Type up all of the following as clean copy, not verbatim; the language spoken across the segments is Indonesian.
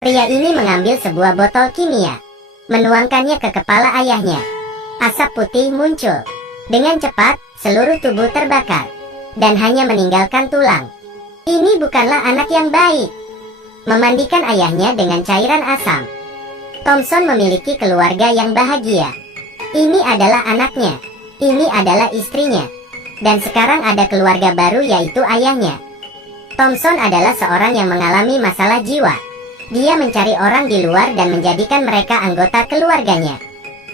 Pria ini mengambil sebuah botol kimia, menuangkannya ke kepala ayahnya. Asap putih muncul. Dengan cepat, seluruh tubuh terbakar, dan hanya meninggalkan tulang. Ini bukanlah anak yang baik. Memandikan ayahnya dengan cairan asam. Thompson memiliki keluarga yang bahagia. Ini adalah anaknya. Ini adalah istrinya. Dan sekarang ada keluarga baru, yaitu ayahnya. Thompson adalah seorang yang mengalami masalah jiwa. Dia mencari orang di luar dan menjadikan mereka anggota keluarganya.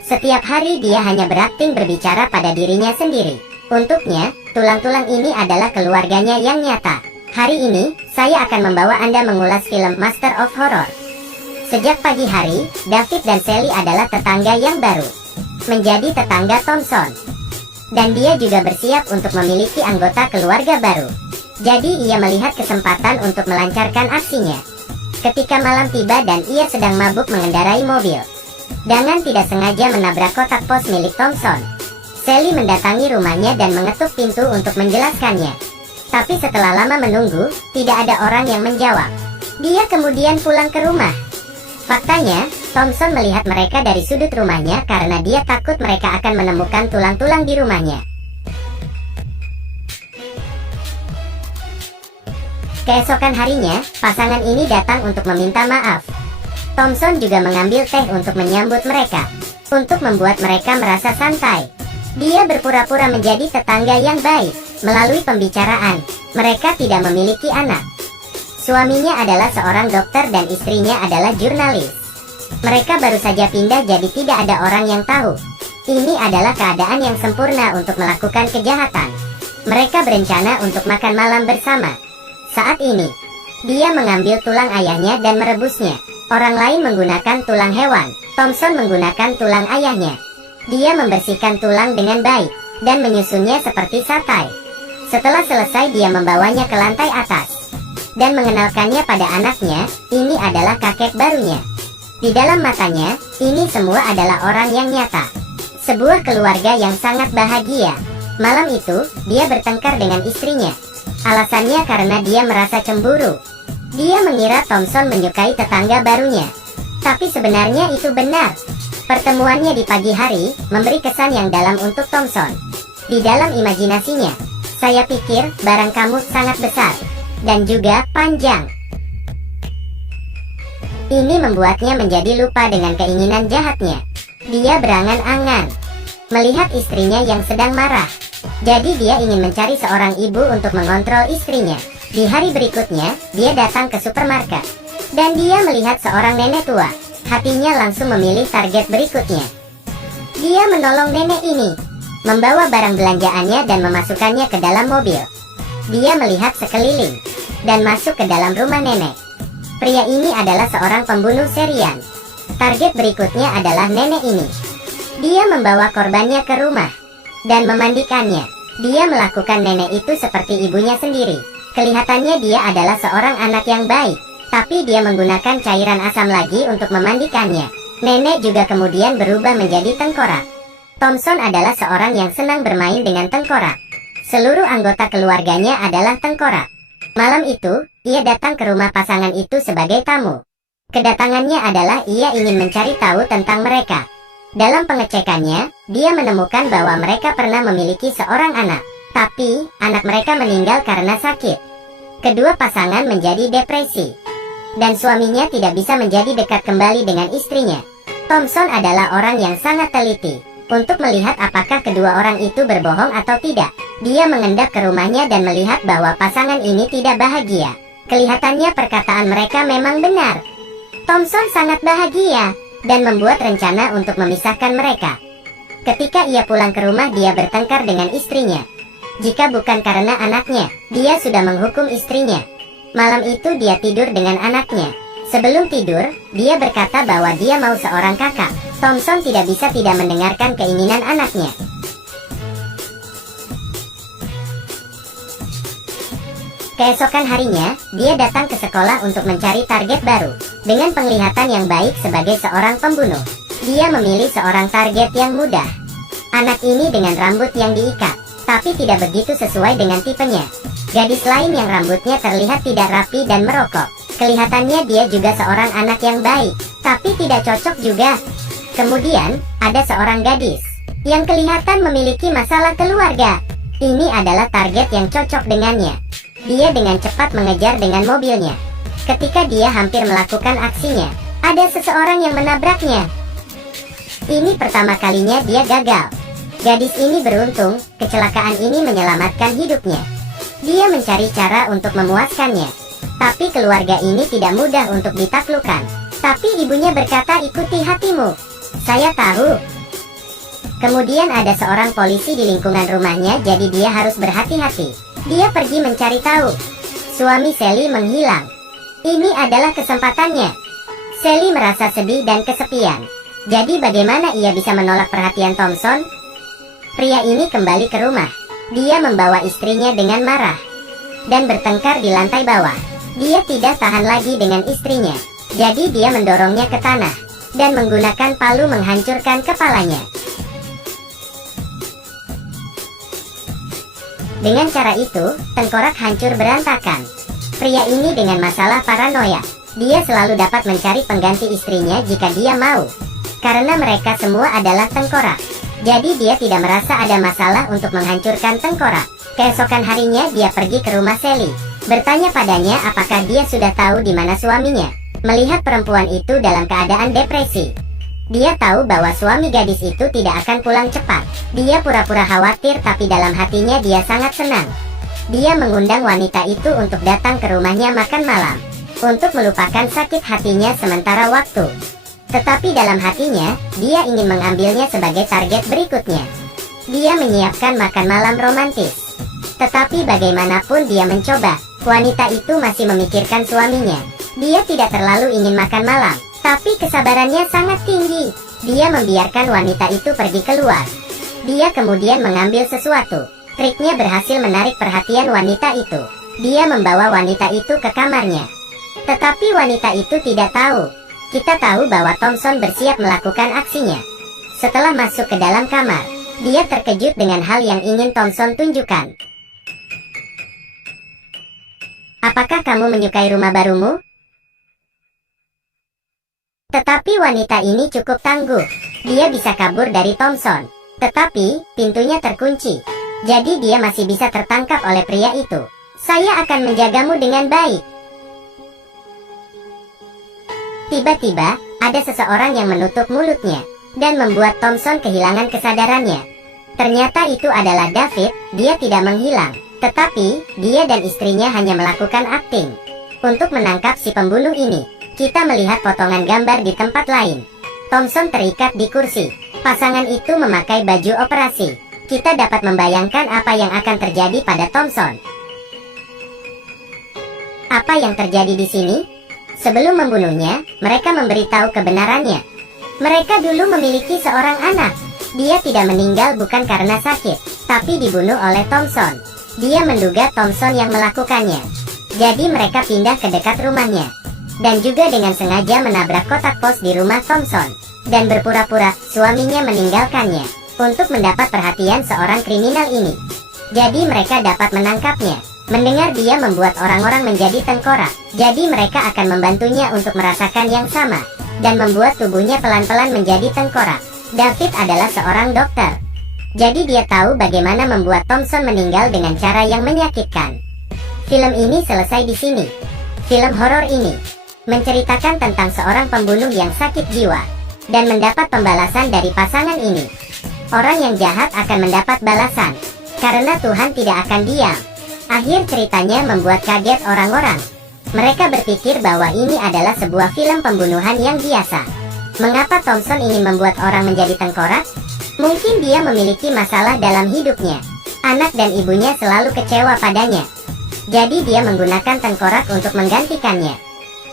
Setiap hari dia hanya berakting berbicara pada dirinya sendiri. Untuknya, tulang-tulang ini adalah keluarganya yang nyata. Hari ini, saya akan membawa Anda mengulas film Master of Horror. Sejak pagi hari, David dan Sally adalah tetangga yang baru. Menjadi tetangga Thompson. Dan dia juga bersiap untuk memiliki anggota keluarga baru. Jadi ia melihat kesempatan untuk melancarkan aksinya. Ketika malam tiba dan ia sedang mabuk mengendarai mobil, dengan tidak sengaja menabrak kotak pos milik Thompson. Sally mendatangi rumahnya dan mengetuk pintu untuk menjelaskannya. Tapi setelah lama menunggu, tidak ada orang yang menjawab. Dia kemudian pulang ke rumah. Faktanya, Thompson melihat mereka dari sudut rumahnya karena dia takut mereka akan menemukan tulang-tulang di rumahnya. Keesokan harinya, pasangan ini datang untuk meminta maaf. Thompson juga mengambil teh untuk menyambut mereka, untuk membuat mereka merasa santai. Dia berpura-pura menjadi tetangga yang baik. Melalui pembicaraan, mereka tidak memiliki anak. Suaminya adalah seorang dokter dan istrinya adalah jurnalis. Mereka baru saja pindah, jadi tidak ada orang yang tahu. Ini adalah keadaan yang sempurna untuk melakukan kejahatan. Mereka berencana untuk makan malam bersama. Saat ini, dia mengambil tulang ayahnya dan merebusnya. Orang lain menggunakan tulang hewan. Thompson menggunakan tulang ayahnya. Dia membersihkan tulang dengan baik dan menyusunnya seperti satai. Setelah selesai, dia membawanya ke lantai atas dan mengenalkannya pada anaknya. Ini adalah kakek barunya. Di dalam matanya, ini semua adalah orang yang nyata. Sebuah keluarga yang sangat bahagia. Malam itu, dia bertengkar dengan istrinya. Alasannya karena dia merasa cemburu. Dia mengira Thompson menyukai tetangga barunya. Tapi sebenarnya itu benar. Pertemuannya di pagi hari memberi kesan yang dalam untuk Thompson. Di dalam imajinasinya, saya pikir barang kamu sangat besar dan juga panjang. Ini membuatnya menjadi lupa dengan keinginan jahatnya. Dia berangan-angan melihat istrinya yang sedang marah. Jadi dia ingin mencari seorang ibu untuk mengontrol istrinya. Di hari berikutnya, dia datang ke supermarket dan dia melihat seorang nenek tua. Hatinya langsung memilih target berikutnya. Dia menolong nenek ini, membawa barang belanjaannya dan memasukkannya ke dalam mobil. Dia melihat sekeliling dan masuk ke dalam rumah nenek. Pria ini adalah seorang pembunuh serial. Target berikutnya adalah nenek ini. Dia membawa korbannya ke rumah dan memandikannya. Dia melakukan nenek itu seperti ibunya sendiri. Kelihatannya dia adalah seorang anak yang baik, tapi dia menggunakan cairan asam lagi untuk memandikannya. Nenek juga kemudian berubah menjadi tengkorak. Thompson adalah seorang yang senang bermain dengan tengkorak. Seluruh anggota keluarganya adalah tengkorak. Malam itu, ia datang ke rumah pasangan itu sebagai tamu. Kedatangannya adalah ia ingin mencari tahu tentang mereka. Dalam pengecekannya, dia menemukan bahwa mereka pernah memiliki seorang anak. Tapi, anak mereka meninggal karena sakit. Kedua pasangan menjadi depresi. Dan suaminya tidak bisa menjadi dekat kembali dengan istrinya. Thompson adalah orang yang sangat teliti untuk melihat apakah kedua orang itu berbohong atau tidak. Dia mengendap ke rumahnya dan melihat bahwa pasangan ini tidak bahagia. Kelihatannya perkataan mereka memang benar. Thompson sangat bahagia dan membuat rencana untuk memisahkan mereka. Ketika ia pulang ke rumah, dia bertengkar dengan istrinya. Jika bukan karena anaknya, dia sudah menghukum istrinya. Malam itu dia tidur dengan anaknya. Sebelum tidur, dia berkata bahwa dia mau seorang kakak. Thompson tidak bisa tidak mendengarkan keinginan anaknya. Keesokan harinya, dia datang ke sekolah untuk mencari target baru. Dengan penglihatan yang baik sebagai seorang pembunuh, dia memilih seorang target yang mudah. Anak ini dengan rambut yang diikat, tapi tidak begitu sesuai dengan tipenya. Gadis lain yang rambutnya terlihat tidak rapi dan merokok. Kelihatannya dia juga seorang anak yang baik, tapi tidak cocok juga. Kemudian, ada seorang gadis yang kelihatan memiliki masalah keluarga. Ini adalah target yang cocok dengannya. Dia dengan cepat mengejar dengan mobilnya. Ketika dia hampir melakukan aksinya, ada seseorang yang menabraknya. Ini pertama kalinya dia gagal. Gadis ini beruntung, kecelakaan ini menyelamatkan hidupnya. Dia mencari cara untuk memuaskannya. Tapi keluarga ini tidak mudah untuk ditaklukkan. Tapi ibunya berkata, ikuti hatimu. Saya tahu. Kemudian ada seorang polisi di lingkungan rumahnya, jadi dia harus berhati-hati. Dia pergi mencari tahu. Suami Sally menghilang. Ini adalah kesempatannya. Sally merasa sedih dan kesepian. Jadi bagaimana ia bisa menolak perhatian Thompson? Pria ini kembali ke rumah. Dia membawa istrinya dengan marah dan bertengkar di lantai bawah. Dia tidak tahan lagi dengan istrinya. Jadi dia mendorongnya ke tanah dan menggunakan palu menghancurkan kepalanya. Dengan cara itu, tengkorak hancur berantakan. Pria ini dengan masalah paranoia. Dia selalu dapat mencari pengganti istrinya jika dia mau. Karena mereka semua adalah tengkorak. Jadi dia tidak merasa ada masalah untuk menghancurkan tengkorak. Keesokan harinya dia pergi ke rumah Sally. Bertanya padanya apakah dia sudah tahu di mana suaminya. Melihat perempuan itu dalam keadaan depresi, dia tahu bahwa suami gadis itu tidak akan pulang cepat. Dia pura-pura khawatir, tapi dalam hatinya dia sangat senang. Dia mengundang wanita itu untuk datang ke rumahnya makan malam, untuk melupakan sakit hatinya sementara waktu. Tetapi dalam hatinya, dia ingin mengambilnya sebagai target berikutnya. Dia menyiapkan makan malam romantis. Tetapi bagaimanapun dia mencoba, wanita itu masih memikirkan suaminya. Dia tidak terlalu ingin makan malam, tapi kesabarannya sangat tinggi. Dia membiarkan wanita itu pergi keluar. Dia kemudian mengambil sesuatu. Triknya berhasil menarik perhatian wanita itu. Dia membawa wanita itu ke kamarnya. Tetapi wanita itu tidak tahu. Kita tahu bahwa Thompson bersiap melakukan aksinya. Setelah masuk ke dalam kamar, dia terkejut dengan hal yang ingin Thompson tunjukkan. Apakah kamu menyukai rumah barumu? Tetapi wanita ini cukup tangguh. Dia bisa kabur dari Thompson. Tetapi, pintunya terkunci. Jadi dia masih bisa tertangkap oleh pria itu. Saya akan menjagamu dengan baik. Tiba-tiba, ada seseorang yang menutup mulutnya dan membuat Thompson kehilangan kesadarannya. Ternyata itu adalah David. Dia tidak menghilang, tetapi dia dan istrinya hanya melakukan akting. Untuk menangkap si pembunuh ini, kita melihat potongan gambar di tempat lain. Thompson terikat di kursi. Pasangan itu memakai baju operasi. Kita dapat membayangkan apa yang akan terjadi pada Thompson. Apa yang terjadi di sini? Sebelum membunuhnya, mereka memberitahu kebenarannya. Mereka dulu memiliki seorang anak. Dia tidak meninggal bukan karena sakit, tapi dibunuh oleh Thompson. Dia menduga Thompson yang melakukannya. Jadi mereka pindah ke dekat rumahnya. Dan juga dengan sengaja menabrak kotak pos di rumah Thompson. Dan berpura-pura suaminya meninggalkannya untuk mendapat perhatian seorang kriminal ini. Jadi mereka dapat menangkapnya. Mendengar dia membuat orang-orang menjadi tengkorak, jadi mereka akan membantunya untuk merasakan yang sama, dan membuat tubuhnya pelan-pelan menjadi tengkorak. David adalah seorang dokter, jadi dia tahu bagaimana membuat Thompson meninggal dengan cara yang menyakitkan. Film ini selesai di sini. Film horor ini menceritakan tentang seorang pembunuh yang sakit jiwa, dan mendapat pembalasan dari pasangan ini. Orang yang jahat akan mendapat balasan, karena Tuhan tidak akan diam. Akhir ceritanya membuat kaget orang-orang. Mereka berpikir bahwa ini adalah sebuah film pembunuhan yang biasa. Mengapa Thompson ingin membuat orang menjadi tengkorak? Mungkin dia memiliki masalah dalam hidupnya. Anak dan ibunya selalu kecewa padanya. Jadi dia menggunakan tengkorak untuk menggantikannya.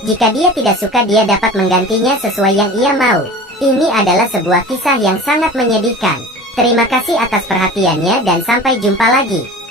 Jika dia tidak suka, dia dapat menggantinya sesuai yang ia mau. Ini adalah sebuah kisah yang sangat menyedihkan. Terima kasih atas perhatiannya dan sampai jumpa lagi.